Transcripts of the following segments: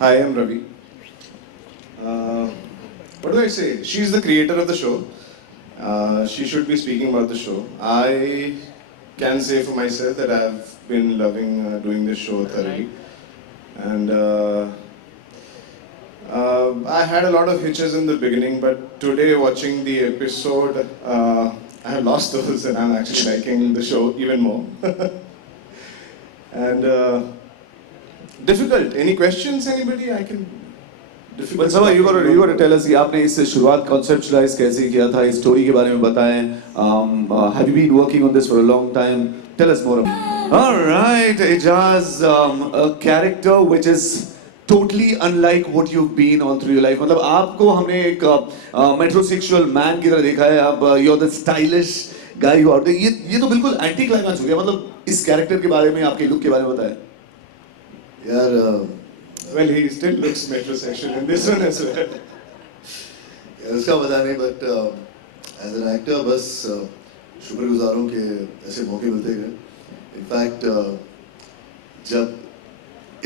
Hi, I'm Ravi. Uh, what do I say? She's the creator of the show. She should be speaking about the show. I can say for myself that I've been loving doing this show thoroughly. And I had a lot of hitches in the beginning, but today watching the episode, I have lost those and I'm actually liking the show even more. and difficult. Any questions, anybody? I can. Well, Sabha, you got to tell us कि आपने इस शुरुआत conceptualize कैसे किया था इस story के बारे में बताएं. Have you been working on this for a long time? Tell us more. All right, Ijaz, a character which is totally unlike what you've been all through your life. मतलब आपको हमने एक metrosexual man की तरह देखा है. अब you're the stylish guy you out there. ये तो बिल्कुल anti climax हो गया. मतलब इस character के बारे में आपके look के बारे में बताएं. यार Well, he still looks metrosexual in this one as well. उसका पता नहीं बट एज एन एक्टर बस शुक्रगुजार हूँ कि ऐसे मौके मिलते गए. इनफैक्ट जब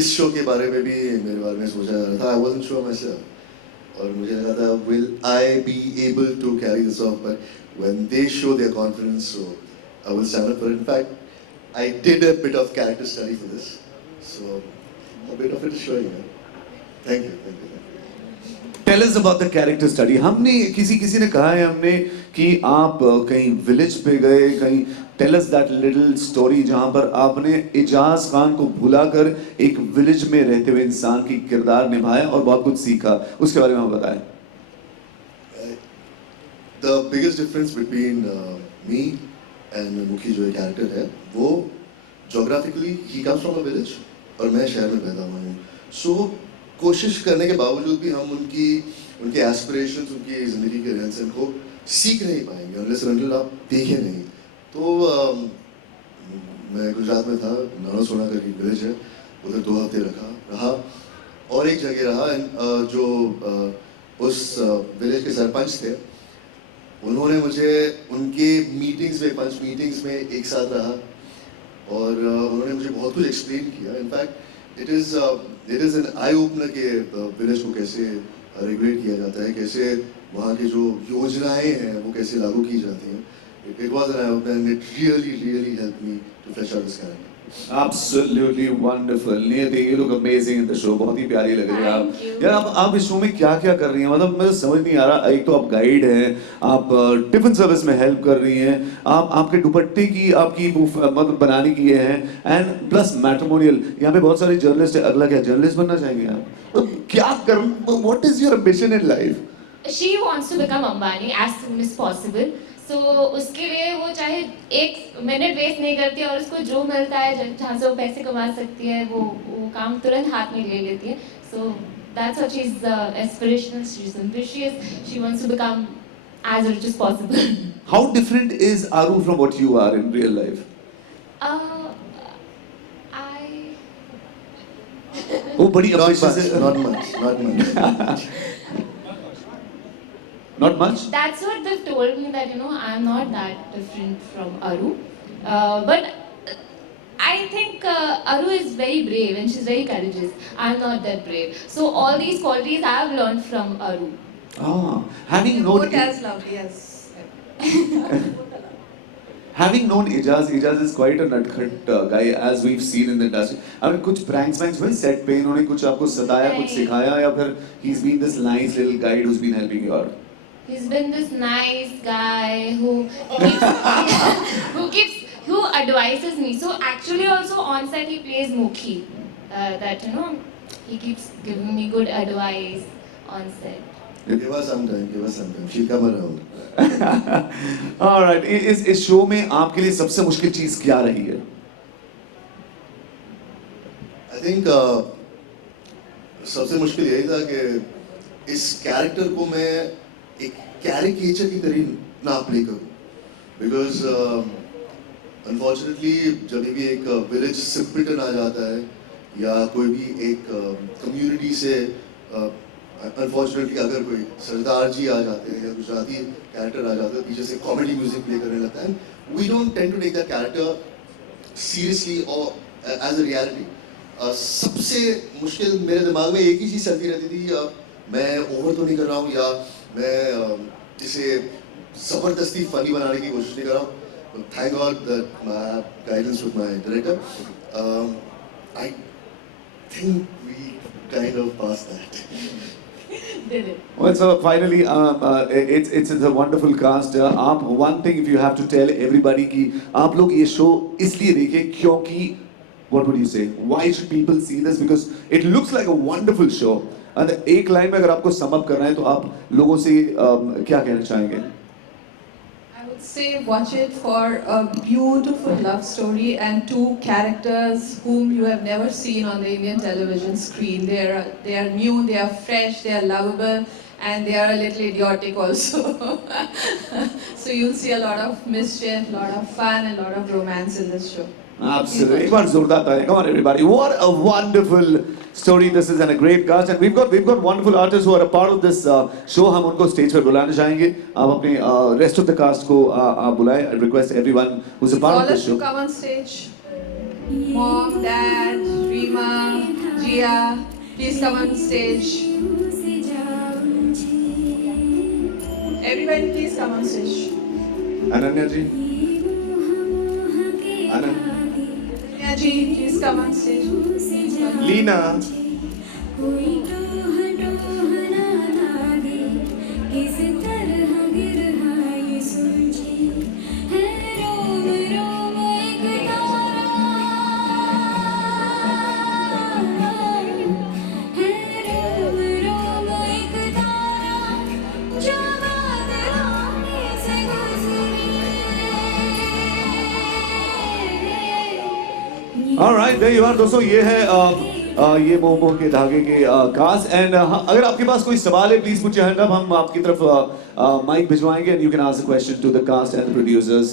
इस शो के बारे में भी मेरे बारे में सोचा जा रहा था, I wasn't sure myself और मुझे लगा था will I be able to carry this off, but when they show their confidence so I will stand up for. In fact I did a bit of character study for this, so a bit of it is showing. Thank you. Tell us about the character study. हमने किसी ने कहा है हमने कि आप कहीं village पे गए कहीं. Tell us that little story जहाँ पर आपने इजाज खान को भुलाकर एक विलेज में रहते हुए इंसान की किरदार निभाया और बहुत कुछ सीखा. उसके बारे में आप बताएं. The biggest difference between me and मुखी जो कैरेक्टर है वो geographically he comes from a village और मैं शहर में पैदा हुआ हूँ. सो कोशिश करने के बावजूद भी हम उनके एस्पिरेशंस, उनकी ज़िंदगी के रहन सहन को सीख नहीं पाएंगे unless and until आप देखें नहीं. तो मैं गुजरात में था, नानोसोना करके विलेज है, उधर 2 हफ्ते रहा और एक जगह रहा जो उस विलेज के सरपंच थे. उन्होंने मुझे उनके मीटिंग्स में, पंच मीटिंग्स में एक साथ रहा और उन्होंने मुझे बहुत कुछ एक्सप्लेन किया. In fact it is an eye opener के विलेज को कैसे रेगुलेट किया जाता है, कैसे वहाँ की जो योजनाएं हैं वो कैसे लागू की जाती हैं. It was an eye opener and it really helped me to flesh out this character. Absolutely wonderful. नियति, you look amazing in the show. बहुत ही प्यारी लग रही है आप. यार आप इस शो में क्या क्या कर रही हैं? मतलब मुझे समझ नहीं आ रहा. एक तो आप गाइड हैं, आप टिफिन सर्विस में हेल्प कर रही हैं, आप आपके दुपट्टे की आपकी मतलब बनाने की है, एंड प्लस मैट्रिमोनियल. यहाँ पे बहुत सारे जर्नलिस्ट है. अगला क्या जर्नलिस्ट बनना चाहेंगे आप? तो क्या कर? What is your ambition in life? She wants to become Ambani as soon as possible. So उसके लिए वो चाहे 1 मिनट वेस्ट नहीं करती और उसको जो मिलता है जहाँ से वो पैसे कमा सकती है वो काम तुरंत हाथ में ले लेती है. So that's what she's aspirational. She's ambitious. She wants to become as rich as possible. How different is Aru from what you are in real life? वो बड़ी ambitious है. Not much. Not much? That's what they've told me, that I'm not that different from Aru. But I think Aru is very brave and she's very courageous. I'm not that brave. So all these qualities I've learned from Aru. Having known Both as lovely as. Having known Ijaz is quite a nutcut guy as we've seen in the industry. I mean, कुछ pranks हुए set पे इन्होंने कुछ आपको सताया, कुछ सिखाया, या फिर he's been this nice little guide who's been helping you out? He's been this nice guy who advises me. So actually also on set he plays Mukhi. That he keeps giving me good advice on set. Give us some time. She'll come around. All right. इस show में आपके लिए सबसे मुश्किल चीज क्या रही है? I think सबसे मुश्किल यही था कि इस कैरेक्टर को मैं एक कैरिकेचर की तरह ना प्ले करूं. बिकॉज अनफॉर्चुनेटली जब भी एक विलेज सिम्पटन आ जाता है या कोई भी एक कम्युनिटी से अनफॉर्चुनेटली अगर कोई सरदार जी आ जाते हैं या गुजराती कैरेक्टर आ जाता है, पीछे से कॉमेडी म्यूजिक प्ले करने लगता है, we don't tend to take that character seriously और एज अ रियलिटी. सबसे मुश्किल मेरे दिमाग में एक ही चीज़ चलती रहती थी, मैं ओवर तो नहीं कर रहा हूँ या मैं इसे ज़बरदस्ती फनी बनाने की कोशिश नहीं कर रहा हूँ. Thank God that my guidance with my director. I think we kind of pass that. Did it. Well, so finally, it's a wonderful cast. आप one thing if you have to tell everybody कि आप लोग ये show इसलिए देखें क्योंकि what would you say? Why should people see this? Because it looks like a wonderful show. And एक line में अगर आपको sum up करना है तो आप लोगों से क्या कहना चाहेंगे? I would say watch it for a beautiful love story and two characters whom you have never seen on the Indian television screen. They are new, they are fresh, they are lovable, and they are a little idiotic also. So you'll see a lot of mischief, a lot of fun, and a lot of romance in this show. Absolutely. एक बार जोरदार तालियां. Come on, everybody. What a wonderful story this is, and a great cast. And we've got wonderful artists who are a part of this show. हम उनको stage पर बुलाना चाहेंगे. आप अपने rest of the cast को आप बुलाएं. I request everyone who's a part All of this of you show. come on stage. Mom, Dad, Rima, Jia, please come on stage. Everybody, please come on stage. Ananya ji. Anand. Yeah, Ji, please come on stage. Leena. All right, there you are. दोस्तों ये है ये मोमो के धागे के cast. And अगर आपके पास कोई सवाल है please put your hand up. हम आपकी तरफ माइक भिजवाएंगे and you can ask the question to the cast and the producers.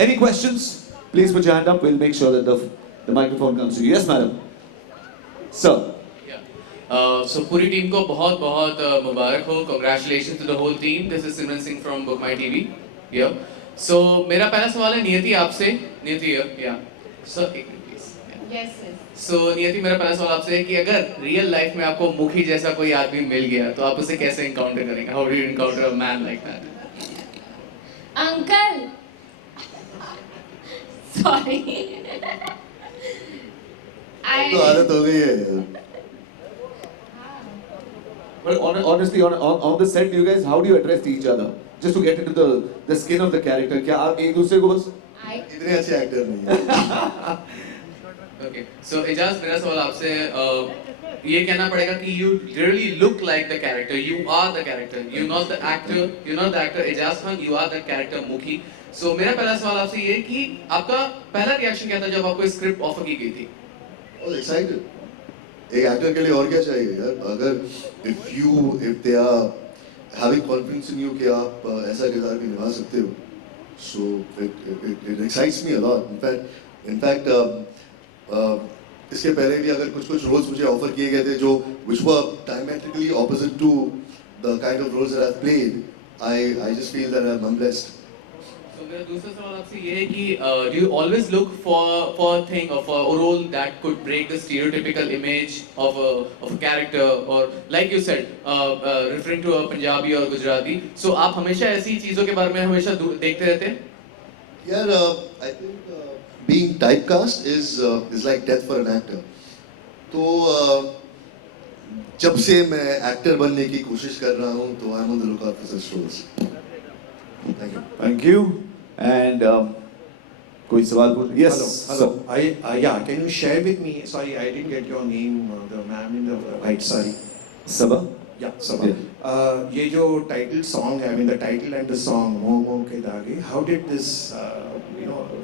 Any questions please put your hand up. Will make sure that the microphone comes to you. Yes madam. Sir. So पूरी team को बहुत बहुत मुबारक हो. Congratulations to the whole team. This is Simran Singh from Book My TV. Yeah. So मेरा पहला सवाल है नियति आपसे. नियति yeah. So एक minute please. Yes, yes. So नियति मेरा पहला सवाल आपसे है कि अगर रियल लाइफ में आपको मुखी जैसा कोई आदमी मिल गया तो आप उसे कैसे एनकाउंटर करेंगे? How do you encounter a man like that? Uncle. Sorry. तो आदत हो गई है. Well, honestly, on the set, you guys, how do you address each other? Just to get into the skin of the character. क्या आप एक दूसरे को बस इतने अच्छे एक्टर नहीं है. Okay. So एजाज मेरा सवाल आपसे ये कहना पड़ेगा कि you really look like the character. You are the character. You're not the actor. You're not the actor Ejaz Khan. You are the character मुखी. So मेरा पहला सवाल आपसे ये है कि आपका पहला रिएक्शन क्या था जब आपको स्क्रिप्ट ऑफर की गई थी? I was excited. एक एक्टर के लिए और क्या चाहिए यार. अगर if they are having confidence in you कि आप ऐसा किरदार भी निभा सकते हो, so it excites me a lot. In fact इसके पहले भी अगर कुछ रोल्स मुझे ऑफर किए गए थे जो which were diametrically opposite to the kind of roles that I've played, I just feel that I'm blessed. So मेरा दूसरा सवाल आपसे ये है कि do you always look for a thing or for a role that could break the stereotypical image of a character or like you said referring to a Punjabi or Gujarati, so आप हमेशा ऐसी चीजों के बारे में हमेशा देखते रहते हैं? यार I think being typecast is like death for an actor. तो जब से मैं एक्टर बनने की कोशिश कर रहा हूँ तो I'm on the lookout for such roles. Thank you. Thank you. And कोई सवाल पूछ? Yes. Hello. Yeah. Can you share with me? Sorry, I didn't get your name. The ma'am in the white sari. Sabah. Yeah, Sabah. ये जो title song है, I mean the title and the song "Momo के धागे." How did this,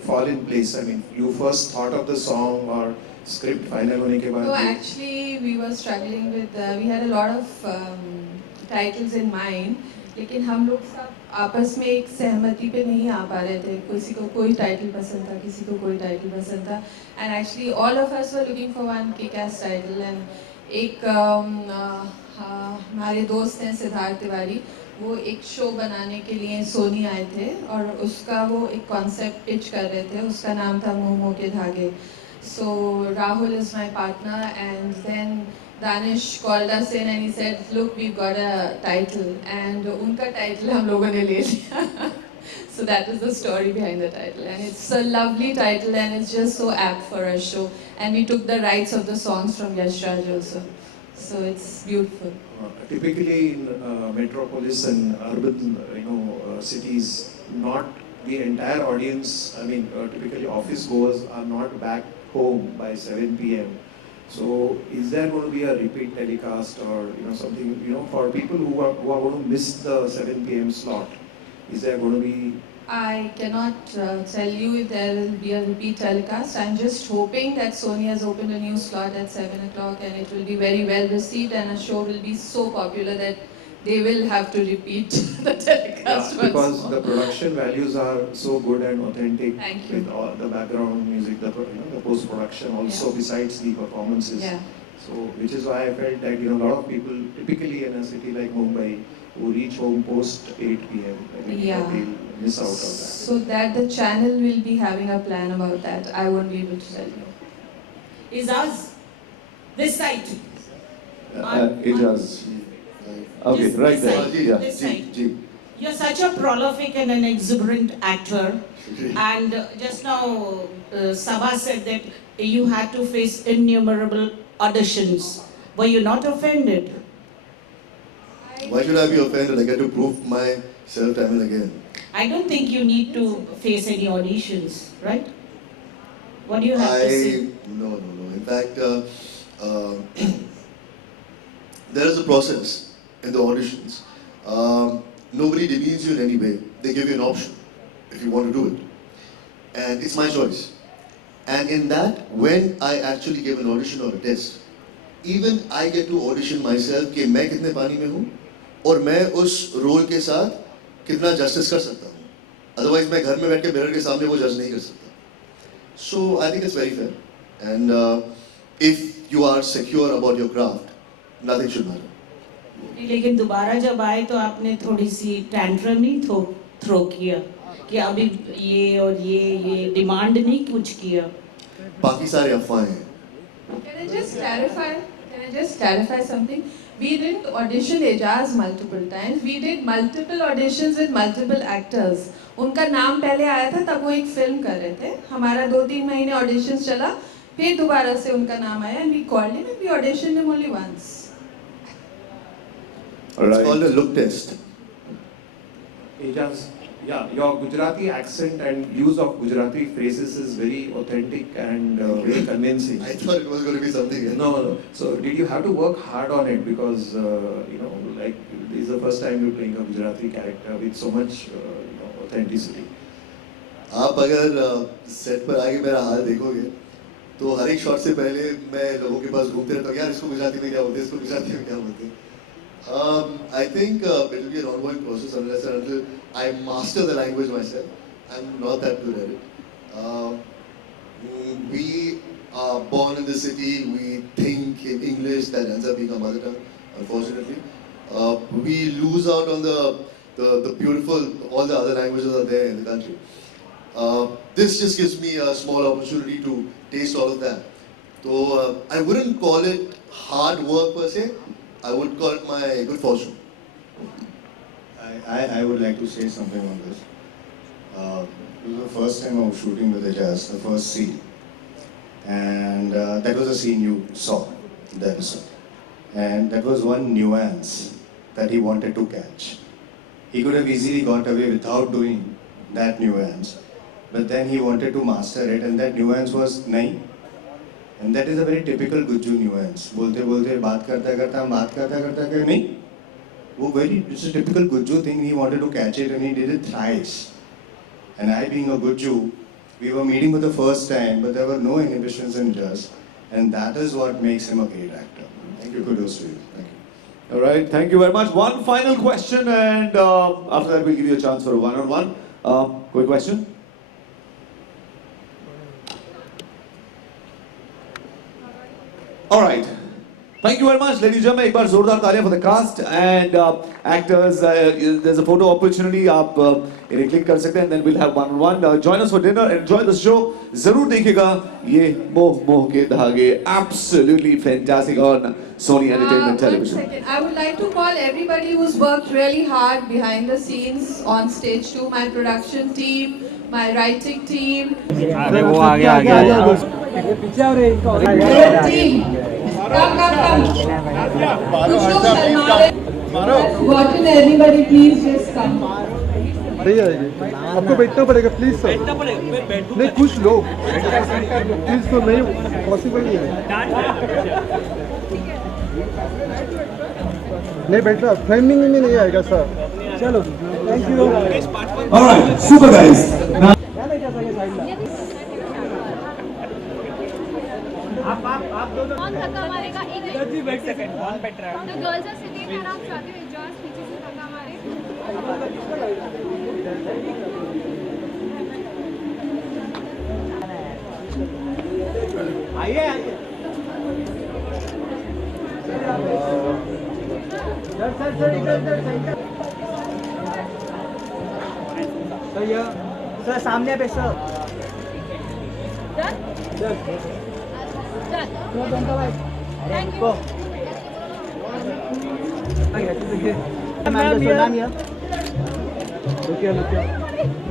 fall in place? I mean, you first thought of the song or script final होने के बाद? No, actually, we were struggling with. We had a lot of titles in mind. लेकिन हम लोग सब आपस में एक सहमति पे नहीं आ पा रहे थे. किसी को कोई टाइटल पसंद था, किसी को कोई टाइटल पसंद था. And actually, all of us were looking for one kick-ass title. And एक हमारे दोस्त हैं सिद्धार्थ तिवारी, वो एक शो बनाने के लिए सोनी आए थे और उसका वो एक कॉन्सेप्ट पिच कर रहे थे. उसका नाम था मोमो के धागे. So Rahul is my partner, and then Danish called us in and he said, "Look, we've got a title," and unka title हम लोगों ने ले लिया. So that is the story behind the title, and it's a lovely title, and it's just so apt for our show. And we took the rights of the songs from Yash Raj also, so it's beautiful. Typically in metropolis and urban, cities, not the entire audience. I mean, typically office goers are not back home by 7 p.m. So, is there going to be a repeat telecast or something for people who are going to miss the 7 p.m. slot? Is there going to be? I cannot tell you if there will be a repeat telecast. I'm just hoping that Sony has opened a new slot at 7 o'clock and it will be very well received, and a show will be so popular that they will have to repeat the telecast once Because more. the production values are so good and authentic. Thank you. With all the background music, the post production also, Yeah. besides the performances. Yeah. So, which is why I felt that a lot of people, typically in a city like Mumbai, who reach home post 8 p.m. I mean, Yeah. they'll miss out on that. So that the channel will be having a plan about that. I won't be able to tell you. Is us this side. Ijaz. Okay, This- right this there. side, Yeah. this side. Ji. You're such a prolific and an exuberant actor, and just now Sabha said that you had to face innumerable auditions. Were you not offended? Why should I be offended? I get to prove myself time and again. I don't think you need to face any auditions, right? What do you have to say? No. In fact, there is a process in the auditions. Nobody demeans you in any way. They give you an option if you want to do it. And it's my choice. And in that, when I actually give an audition or a test, even I get to audition myself कि मैं कितने पानी में हूँ और मैं उस role के साथ कितना जस्टिस कर सकता हूँ. Otherwise मैं घर में बैठ के मिरर के सामने वो जज नहीं कर सकता. So I think it's very fair. And if you are secure about your craft, nothing should matter. लेकिन दोबारा जब आए तो आपने थोड़ी सी टैंट्रम नहीं थ्रो किया कि अभी ये और ये डिमांड नहीं कुछ किया. बाकी सारे अफवाहें हैं. Can I just clarify? Can I just clarify something? We didn't audition Ejaz multiple times. We did multiple auditions with multiple actors. उनका नाम पहले आया था तब वो एक फिल्म कर रहे थे. हमारा 2-3 महीने ऑडिशंस चला, फिर दोबारा से उनका नाम आया and we called him and we auditioned him only once. It's called a Right. look test. Ijaz, yeah, your Gujarati accent and use of Gujarati phrases is very authentic and very convincing. I thought it was going to be something else. No. So did you have to work hard on it because like this is the first time you're playing a Gujarati character with so much authenticity. आप अगर set पर आके मेरा हाल देखोगे तो हर एक shot से पहले मैं लोगों के पास घूमते रहता हूँ यार इसको गुजराती में क्या बोलते हैं इसको गुजराती में क्या बोलते हैं. I think it will be an ongoing process unless and until I master the language myself. I'm not that good at it. We are born in the city, we think in English, that ends up being our mother tongue, unfortunately. We lose out on the beautiful, all the other languages are there in the country. This just gives me a small opportunity to taste all of that. So I wouldn't call it hard work per se, I would call it my good fortune. I would like to say something on this. It was the first time I was shooting with Ijaz, the first scene. And that was a scene you saw in the episode. And that was one nuance that he wanted to catch. He could have easily got away without doing that nuance. But then he wanted to master it, and that nuance was nahi. And that is a very typical Gujju nuance. बोलते बोलते बात करता कि नहीं वो very it's a typical Gujju thing. He wanted to catch it and he did it thrice. And I being a Gujju, we were meeting for the first time, but there were no inhibitions in Ijaz, and that is what makes him a great actor. Thank you, kudos to you. Thank you. All right, thank you very much. One final question, and after that we'll give you a chance for a one-on-one. Quick question. All right. Thank you very much, ladies and gentlemen. एक बार जोरदार तालियां for the cast and actors. There's a photo opportunity. आप इन्हें click कर सकते हैं. Then we'll have one-on-one. Join us for dinner. Enjoy the show. जरूर देखिएगा ये मोह के धागे. Absolutely fantastic on Sony Entertainment One Television. second. I would like to call everybody who's worked really hard behind the scenes on stage too. My production team, my writing team. अरे वो आ गया Team. Come. कुछ लोग शर्मा रहे. Watching everybody, please just come. नहीं आएगी, आपको बैठना पड़ेगा प्लीज सर। नहीं कुछ लोग प्लीज तो नहीं पॉसिबल नहीं है। नहीं बैठना, फ्रेमिंग में नहीं आएगा सर। चलो thank you. Alright, super guys. कौन धक्का मारेगा? एक सेकंड, कौन बैठ रहा है? The girls are sitting and आप चाहते हो एजाज पीछे से धक्का मारे? आइए सर सामने पे sir. Thank you.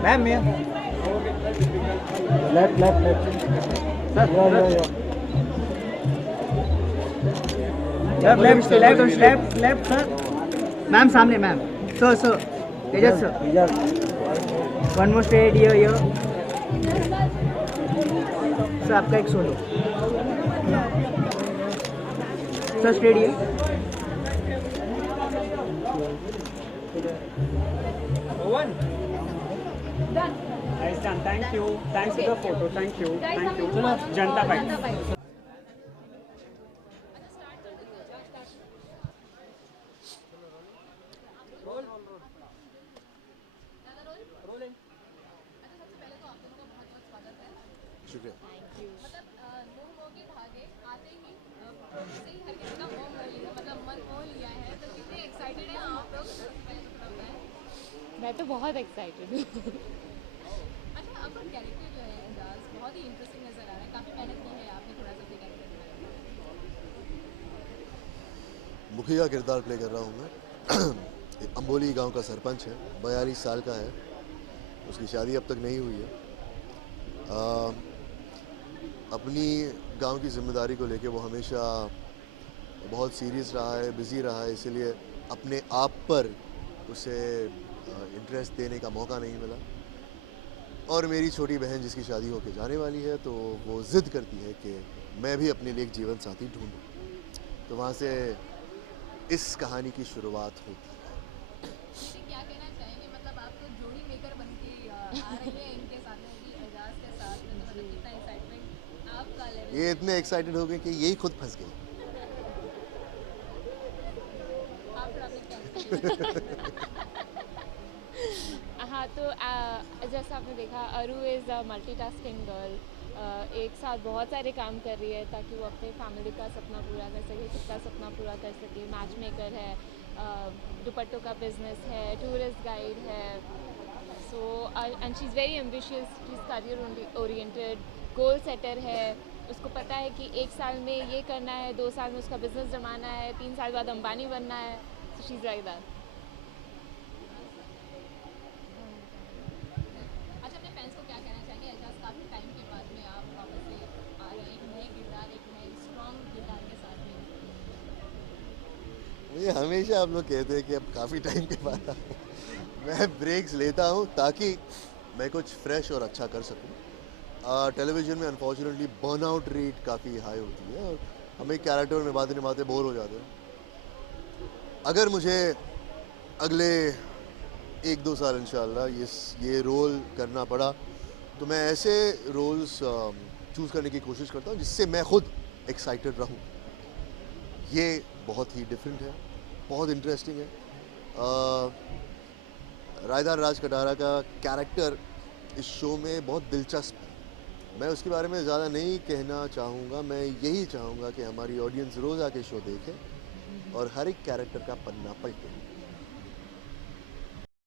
Ma'am left sir. Ma'am सामने मैम। सर तेजस सर। वन मोर स्ट्रेट ये सर आपका एक सोलो सर स्ट्रेट ये Done. Thank you thanks for the photo thank you Janata party शुक्रिया। मैं तो बहुत एक्साइटेड हूँ। अच्छा, आपका कैरेक्टर जो है एजाज बहुत ही इंटरेस्टिंग नजर आ रहा है, काफी मेहनत की है आपने थोड़ा सा कैरेक्टर में। मुखी का किरदार प्ले कर रहा हूँ मैं। अंबोली गांव का सरपंच है, 42 साल का है, उसकी शादी अब तक नहीं हुई है। अपनी गांव की जिम्मेदारी को लेके वो हमेशा बहुत सीरियस रहा है, बिज़ी रहा है, इसीलिए अपने आप पर उसे इंटरेस्ट देने का मौका नहीं मिला। और मेरी छोटी बहन जिसकी शादी होके जाने वाली है, तो वो ज़िद करती है कि मैं भी अपने लिए एक जीवन साथी ढूंढूं। तो वहाँ से इस कहानी की शुरुआत होती है। क्या कहना चाहेंगे, मतलब आप तो जोड़ी मेकर बन के आ रही है इनके साथ में भी, एजाज के साथ में, तो मतलब कितना एक्साइटमेंट आपका लेवल? ये इतने एक्साइटेड हो गए कि यही खुद फंस गए। हाँ, तो जैसा आपने देखा, अरू इज़ अ मल्टीटास्किंग गर्ल। एक साथ बहुत सारे काम कर रही है ताकि वो अपने फैमिली का सपना पूरा कर सके, खुद का सपना पूरा कर सके। मैच मेकर है, दुपट्टों का बिजनेस है, टूरिस्ट गाइड है। So and she is very ambitious, she is career oriented, goal setter है। उसको पता है कि 1 साल में ये करना है, 2 साल में उसका बिजनेस जमाना है, 3 साल बाद अंबानी बनना है। So she is like that. अच्छा, अपने फैंस को क्या कहना चाहेंगे? एजाज काफी टाइम के बाद में आप वापस से आ रहे हैं, एक नए किरदार, एक नए स्ट्रॉन्ग किरदार के साथ में। मुझे हमेशा आप लोग कहते हैं कि अब काफ़ी टाइम के बाद आऊं। मैं ब्रेक्स लेता हूं ताकि मैं कुछ फ्रेश और अच्छा कर सकूं। टेलीविज़न में अनफॉर्चुनेटली बर्नआउट रेट काफ़ी हाई होती है और हम एक कैरेक्टर में बातें बोर हो जाते हैं। अगर मुझे अगले 1-2 साल इंशाल्लाह ये रोल करना पड़ा, तो मैं ऐसे रोल्स चूज़ करने की कोशिश करता हूँ जिससे मैं खुद एक्साइटेड रहूँ। ये बहुत ही डिफरेंट है, बहुत इंटरेस्टिंग है। रायदार राज कटारा का कैरेक्टर इस शो में बहुत दिलचस्प है मैं उसके बारे में ज़्यादा नहीं कहना चाहूँगा, मैं यही चाहूँगा कि हमारी ऑडियंस रोज़ आके शो देखे और हर एक कैरेक्टर का पन्ना पलटे।